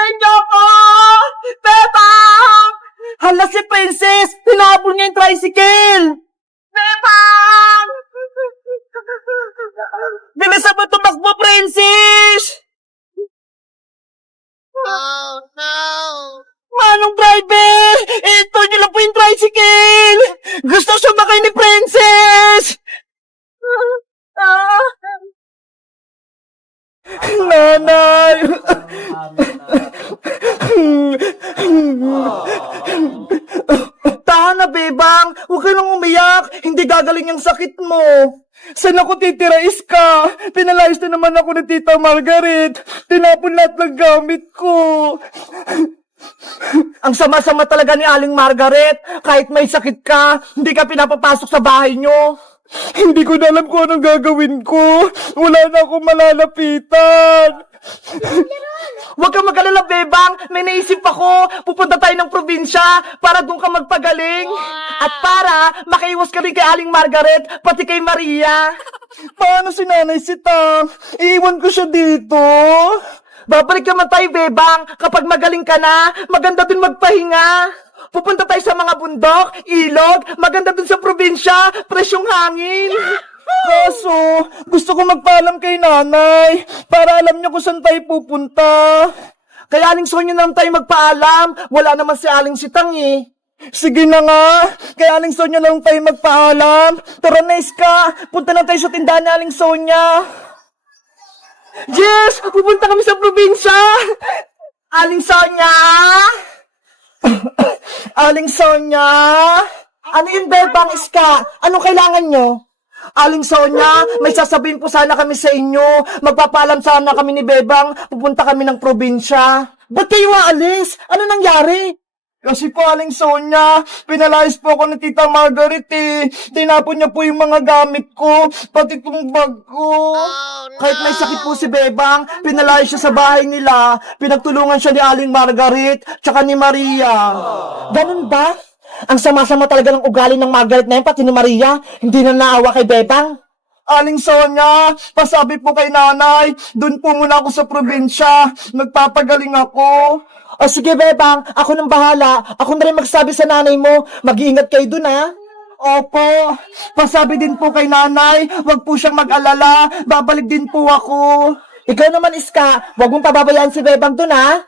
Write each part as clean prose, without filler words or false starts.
Antayin niyo ako! Bebang! Hala si Princess! Hinabol niya yung tricycle! Bebang! Bilisan mo tumakbo, Princess! Oh no! Manong driver! Ito niyo lang po yung tricycle! Gusto sumakay ni Princess! Nanay! Tahan na, Bebang! Huwag ka nang umiyak! Hindi gagaling yung sakit mo! Saan ako titira, Iska? Pinalayas na naman ako ni Tita Margaret! Tinapon lahat ng gamit ko! Ang sama-sama talaga ni Aling Margaret! Kahit may sakit ka, hindi ka pinapapasok sa bahay nyo! Hindi ko na alam kung anong gagawin ko! Wala na akong malalapitan! Huwag kang mag-alala, Bebang! May naisip ako! Pupunta tayo ng probinsya para doon ka magpagaling! At para makaiwas ka rin kay Aling Margaret, pati kay Maria! Paano si Nanay Sitang? Iiwan ko siya dito? Babalik naman tayo, Bebang! Kapag magaling ka na, maganda din magpahinga! Pupunta tayo sa mga bundok, ilog, maganda dun sa probinsya, presyong hangin! Kaso, gusto ko magpaalam kay Nanay para alam niya kung saan tayo pupunta. Kaya Aling Sonia naman tayo magpaalam. Wala naman si Aling Sitang eh. Sige na nga. Kaya Aling Sonia naman tayo magpaalam. Tara na, Iska. Punta na tayo sa tindahan ni Aling Sonia. Yes! Pupunta kami sa probinsya! Aling Sonia! Aling Sonia! Ano yun, Bebang, Iska? Anong kailangan nyo? Aling Sonia, may sasabihin po sana kami sa inyo. Magpapaalam sana kami ni Bebang. Pupunta kami ng probinsya. Ba't kayo aalis? Ano nangyari? Kasi po, Aling Sonia, pinalayas po ako ni Tita Margaret eh. Tinapon niya po yung mga gamit ko, pati itong bag ko. Kahit may sakit po si Bebang, pinalayas siya sa bahay nila. Pinagtulungan siya ni Aling Margaret, tsaka ni Maria. Ganun ba? Ang sama-sama talaga ng ugali ng Margaret na yun, pati ni Maria. Hindi na naawa kay Bebang. Aling Sonia, pasabi po kay Nanay, dun po muna ako sa probinsya. Nagpapagaling ako. O sige, Bebang, ako nang bahala. Ako na rin magsabi sa nanay mo. Mag-iingat kayo dun, ha? Opo. Pasabi din po kay Nanay, wag po siyang mag-alala. Babalik din po ako. Ikaw naman, Iska, wag mong pababayaan si Bebang dun, ha?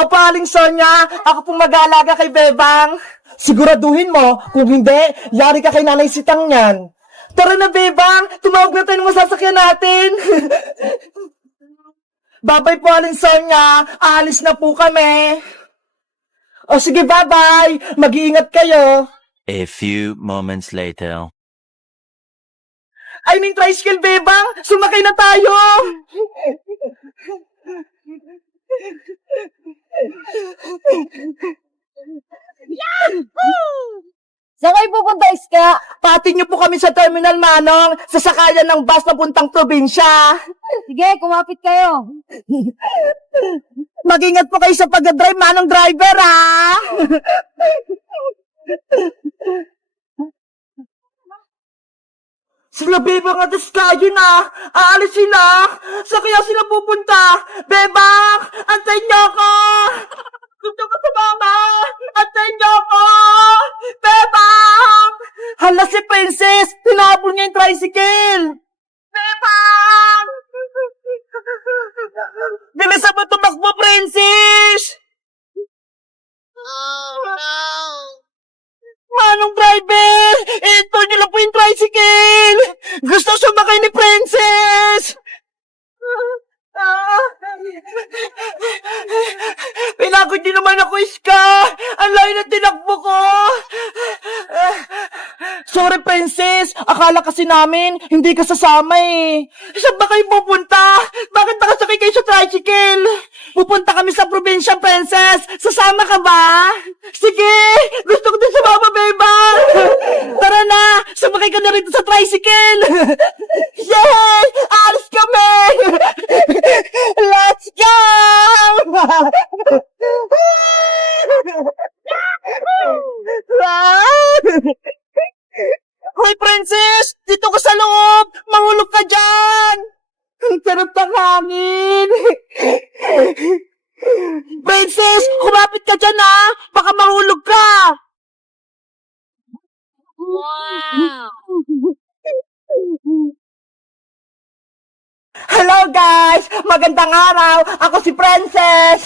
Opo, Aling Sonia, ako pong mag-aalaga kay Bebang. Siguraduhin mo, kung hindi, yari ka kay Nanay Sitang yan. Tara na, Bebang, tumawag na tayo ng masasakyan natin. Bye-bye po, Aling Sonia. Aalis na po kami. O sige, bye-bye. Mag-iingat kayo. A few moments later. Ay, may tricycle, Bebang. Sumakay na tayo. Saan kayo pupunta, Iska? Pati niyo po kami sa Terminal Manong, sa sakayan ng bus na puntang probinsya. Sige, kumapit kayo. Mag-ingat po kayo sa pag-drive, Manong driver, ha? Sila Bebang at Iskayo na. Aalis sila. Sa kaya sila pupunta? Bebang, antayin niyo ako. Gusto ko sa mama. Antayin niyo ako. Bebang! Hala si Princess. Tinapon niya yung tricycle. Bebang! Bilisan mo tumakbo, Princess! Oh no! Manong driver! Ito niyo lang po yung tricycle! Gusto sumakay ni Princess! Pinagod niyo naman ako, Iska! Ang layo na tinakbo ko! Sorry, Princess! Akala kasi namin, hindi ka sasama eh! Saan ba kayo pupunta? Bakit nakasakay kayo sa tricycle? Pupunta kami sa probinsya, Princess! Sasama ka ba? Sige! Gusto ko din sumama, Beba! Tara na! Sumakay ka na rito sa tricycle! Yay! Alis kami! Let's go! Hoy, Princess! Dito ka sa loob! Mahulog ka dyan! Ang sarap ng hangin! Princess, kumapit ka dyan ha! Baka mahulog ka! Hello guys! Magandang araw! Ako si Princess!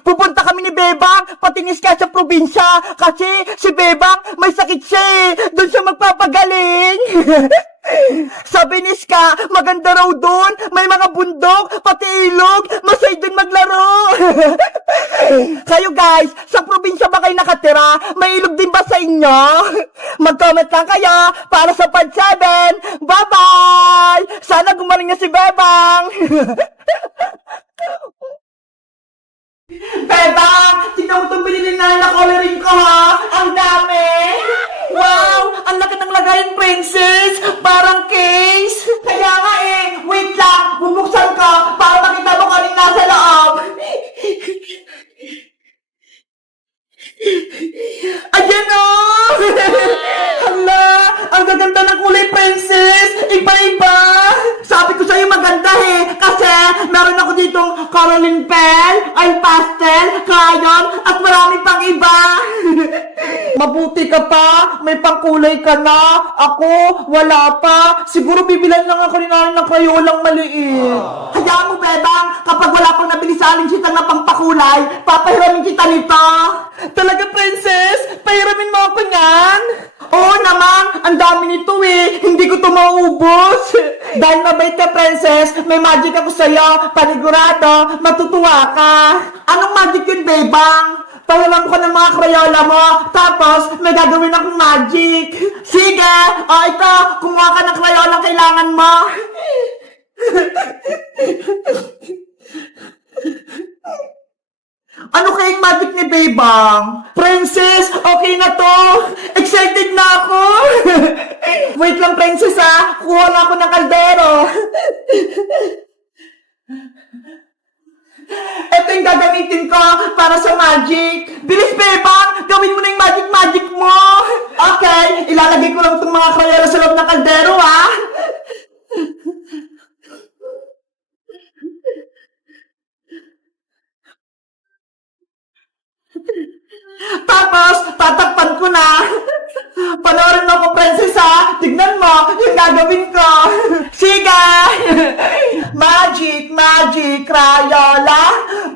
Pupunta kami ni Bebang patinis ka sa probinsya kasi si Bebang may sakit siya eh. Doon siya magpapagaling! Sabi ni Ska, maganda raw doon, may mga bundok, pati ilog, masay doon maglaro. Kayo guys, sa probinsya ba kayo nakatira? May ilog din ba sa inyo? Mag-comment lang kayo para sa Part 7. Bye-bye! Sana gumaling na si Bebang. Bebang, tingnan mo itong binili na coloring ko ha. Ang dami. Wow, ang laki ng lagayan, Princess. Parang case. Kaya nga eh, wait lang, bubuksan ko para makita mo kung anong nasa loob. Ayan o! Hala, ang gaganda ng kulay, Princess. Iba-iba. Sabi ko sa'yo maganda eh, kasi meron ako ditong coloring pen, ay pastel, crayon, at marami pang iba. Mabuti ka pa, may pangkulay ka na. Ako, wala pa. Siguro bibilan lang ako ni nanay ng krayolang maliit. Hayaan mo, Bebang, kapag wala pang nabili sa alinsitang na pangpakulay, papahiramin kita nito. Talaga, Princess? Pahiramin mo ako niyan? Oo naman, ang dami nito eh. Hindi ko ito maubos. Dahil mabait ka, Princess, may magic ako sa'yo. Panigurado, matutuwa ka. Anong magic yun, Bebang? Tawalan ko ng mga krayola mo, tapos may gagawin akong magic. Sige, o ito, kumuha ka ng krayola kailangan mo. Ano kayang magic ni Bebang? Princess, okay na to. Excited na ako. Wait lang, Princess ha. Kuha na ako ng kaldero. Ito yung gagamitin ko para sa magic. Bilis, Bebang! Gawin mo na yung magic mo. Okay, ilalagay ko lang itong mga krayola sa loob ng kaldero ha. Tapos, tatakpan ko na. Panoorin mo ko, Princess, ha? Tignan mo yung gagawin ko. Sige! Magic, magic, Crayola.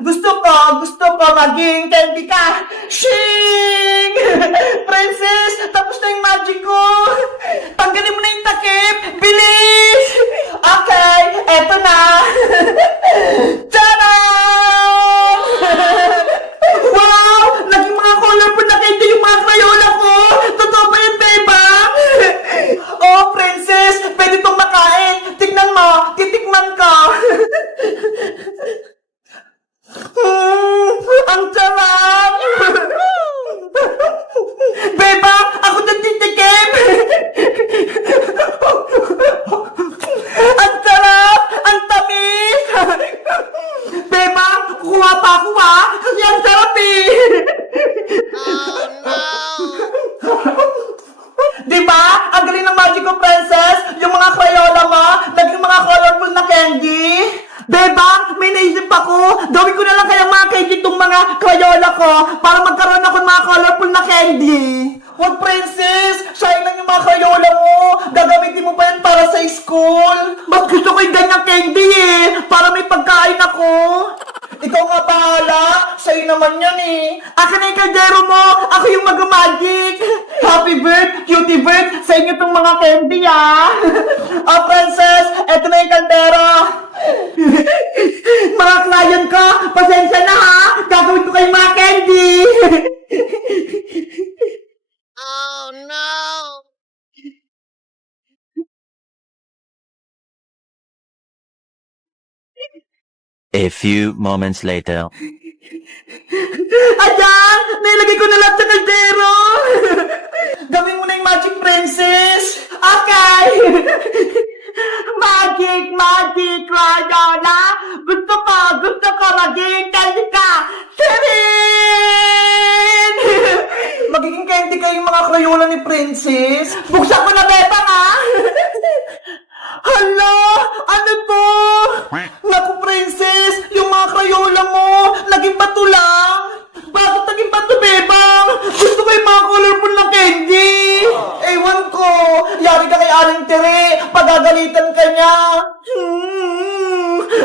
Gusto ko maging candy ka. Shing! Princess, tapos na yung magic ko. Tanggalin mo na yung takip. Bilis! Okay, eto na. Tadam! Wow! Naging mga colorful na candy yung mga Crayola ko! Totoo ba yun, Bebang? Oh, Princess! Pwede itong makain! Tignan mo! Titikman ko! Ang sarap! Bebang! Ako nagtitikim! Ang sarap! Ang tamis! Bebang! Kuha pa ako ha! Kasi ang sarap eh! Diba? Ang galing ng magic ko, Princess! Yung mga Crayola mo, naging mga colorful na candy! Bebang, may naisip ako! Gawin ko na lang kayang mga candy itong mga Crayola ko para magkaroon ako ng mga colorful na candy! Wag, Princess! Sayang lang yung mga Crayola mo! Gagamitin mo pa yan para sa school! Mas gusto ko yung ganyang candy eh! Para may pagkain ako! Ikaw nga bahala! Sa'yo naman yan eh! Akin na yung kaldero mo! Ako yung mag-magic! Happy bird! Cutie bird! Sa inyo itong mga candy ah! Oh, Princess! Eto na yung kaldero! Mga client ko! Pasensya na ha! Gagawin ko kayong mga candy! Oh no! A few moments later. Ayan! Nilagay ko na lahat sa kaldero! Gawin mo na yung magic, Princess! Okay! Magic, magic, Crayola! Gusto ko maging candy ka! Sirin! Magiging candy kayo yung mga Crayola ni Princess? Buksan ko na, Bebang, ha? Hala! Ano to? Naku, Princess! Yung mga Crayola mo, naging batula! niya.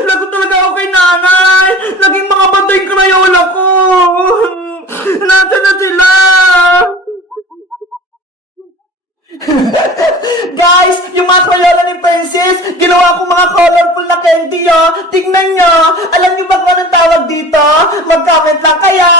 Lagot talaga ako kay nanay. Naging mga batay krayola ko. Nasaan na sila? Guys, yung mga krayola ni Princess, ginawa ko mga colorful na candy, oh. Tingnan nyo. Alam nyo ba kung anong tawag dito? Mag-comment lang kaya.